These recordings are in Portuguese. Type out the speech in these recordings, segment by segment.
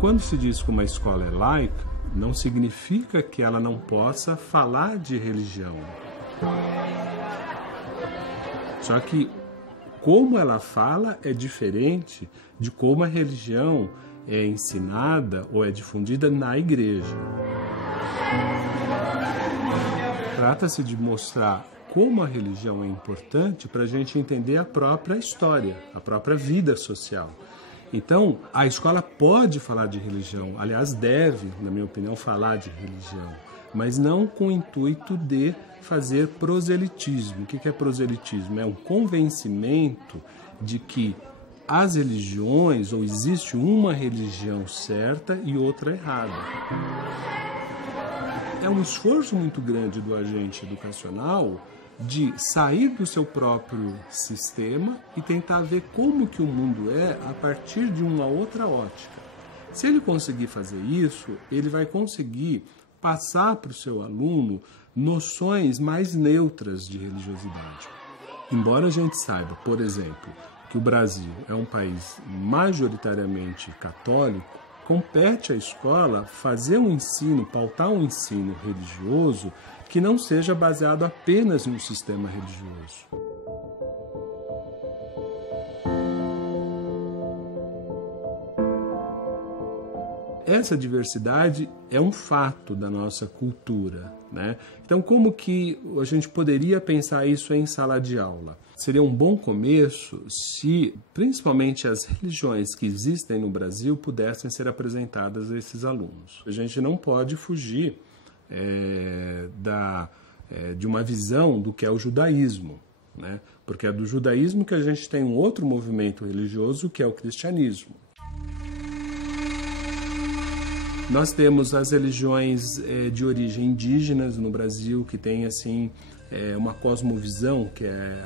Quando se diz que uma escola é laica, não significa que ela não possa falar de religião. Só que como ela fala é diferente de como a religião é ensinada ou é difundida na igreja. Trata-se de mostrar como a religião é importante para a gente entender a própria história, a própria vida social. Então, a escola pode falar de religião, aliás, deve, na minha opinião, falar de religião, mas não com o intuito de fazer proselitismo. O que é proselitismo? É um convencimento de que as religiões, ou existe uma religião certa e outra errada. É um esforço muito grande do agente educacional de sair do seu próprio sistema e tentar ver como que o mundo é a partir de uma outra ótica. Se ele conseguir fazer isso, ele vai conseguir passar para o seu aluno noções mais neutras de religiosidade. Embora a gente saiba, por exemplo, que o Brasil é um país majoritariamente católico, compete à escola fazer um ensino, pautar um ensino religioso que não seja baseado apenas no sistema religioso. Essa diversidade é um fato da nossa cultura, né? Então, como que a gente poderia pensar isso em sala de aula? Seria um bom começo se, principalmente, as religiões que existem no Brasil pudessem ser apresentadas a esses alunos. A gente não pode fugir de uma visão do que é o judaísmo, né? Porque é do judaísmo que a gente tem um outro movimento religioso, que é o cristianismo. Nós temos as religiões de origem indígenas no Brasil, que tem assim uma cosmovisão,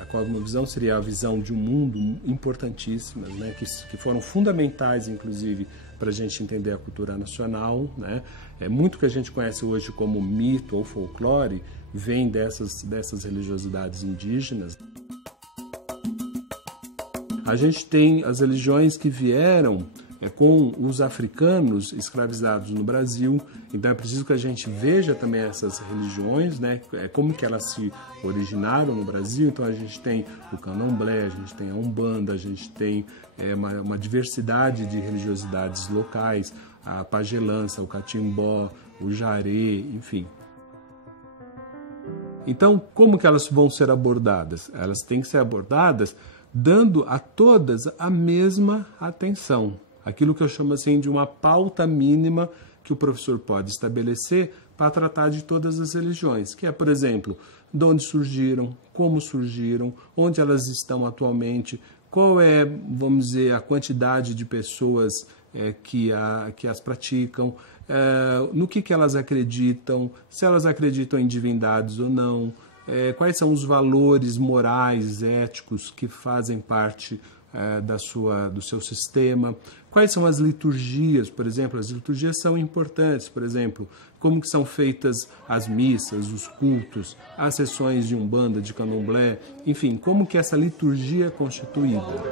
a cosmovisão seria a visão de um mundo importantíssima, né? que foram fundamentais, inclusive, para a gente entender a cultura nacional, né? Muito que a gente conhece hoje como mito ou folclore vem dessas religiosidades indígenas. A gente tem as religiões que vieram com os africanos escravizados no Brasil, então é preciso que a gente veja também essas religiões, né? Como que elas se originaram no Brasil. Então a gente tem o candomblé, a gente tem a umbanda, a gente tem uma diversidade de religiosidades locais, a pagelança, o catimbó, o jaré, enfim. Então, como que elas vão ser abordadas? Elas têm que ser abordadas dando a todas a mesma atenção. Aquilo que eu chamo assim de uma pauta mínima que o professor pode estabelecer para tratar de todas as religiões, que é, por exemplo, de onde surgiram, como surgiram, onde elas estão atualmente, qual é, vamos dizer, a quantidade de pessoas que as praticam, no que elas acreditam, se elas acreditam em divindades ou não, quais são os valores morais, éticos que fazem parte do seu sistema, quais são as liturgias, por exemplo. As liturgias são importantes, por exemplo, como que são feitas as missas, os cultos, as sessões de umbanda, de candomblé, enfim, como que essa liturgia é constituída.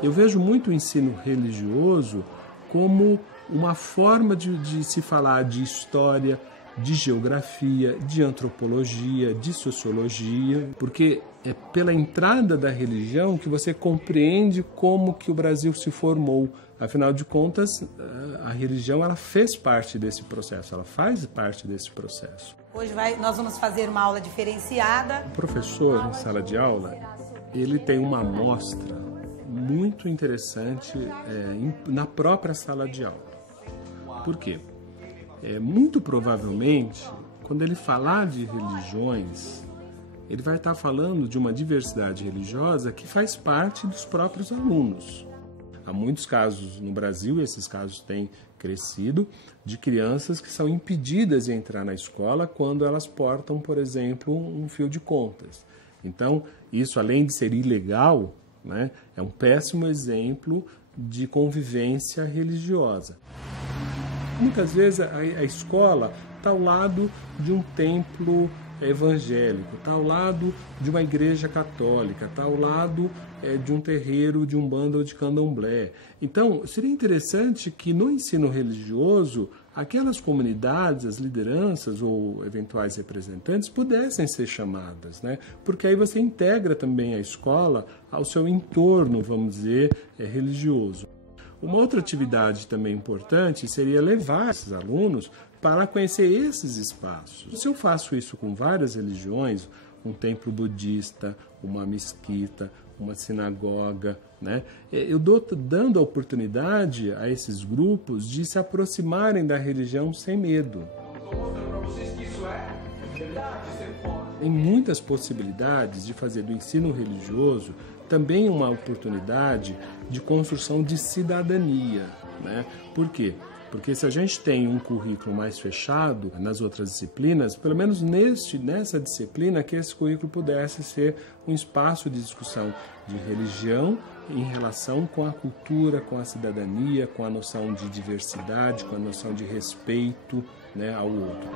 Eu vejo muito o ensino religioso como uma forma de se falar de história, de geografia, de antropologia, de sociologia, porque é pela entrada da religião que você compreende como que o Brasil se formou. Afinal de contas, a religião ela fez parte desse processo, ela faz parte desse processo. Hoje nós vamos fazer uma aula diferenciada. O professor, em sala de aula, ele tem uma amostra muito interessante na própria sala de aula. Por quê? Muito provavelmente, quando ele falar de religiões, ele vai estar falando de uma diversidade religiosa que faz parte dos próprios alunos. Há muitos casos no Brasil, esses casos têm crescido, de crianças que são impedidas de entrar na escola quando elas portam, por exemplo, um fio de contas. Então, isso, além de ser ilegal, né, é um péssimo exemplo de convivência religiosa. Muitas vezes a escola está ao lado de um templo é evangélico, está ao lado de uma igreja católica, está ao lado de um terreiro de umbanda ou de candomblé. Então, seria interessante que no ensino religioso, aquelas comunidades, as lideranças ou eventuais representantes pudessem ser chamadas, né? Porque aí você integra também a escola ao seu entorno, vamos dizer, religioso. Uma outra atividade também importante seria levar esses alunos para conhecer esses espaços. Se eu faço isso com várias religiões, um templo budista, uma mesquita, uma sinagoga, né? Eu estou dando a oportunidade a esses grupos de se aproximarem da religião sem medo. Estou mostrando para vocês que isso é verdade, isso é forte. Tem muitas possibilidades de fazer do ensino religioso também uma oportunidade de construção de cidadania, né? Por quê? Porque se a gente tem um currículo mais fechado nas outras disciplinas, pelo menos nessa disciplina, que esse currículo pudesse ser um espaço de discussão de religião em relação com a cultura, com a cidadania, com a noção de diversidade, com a noção de respeito, né, ao outro.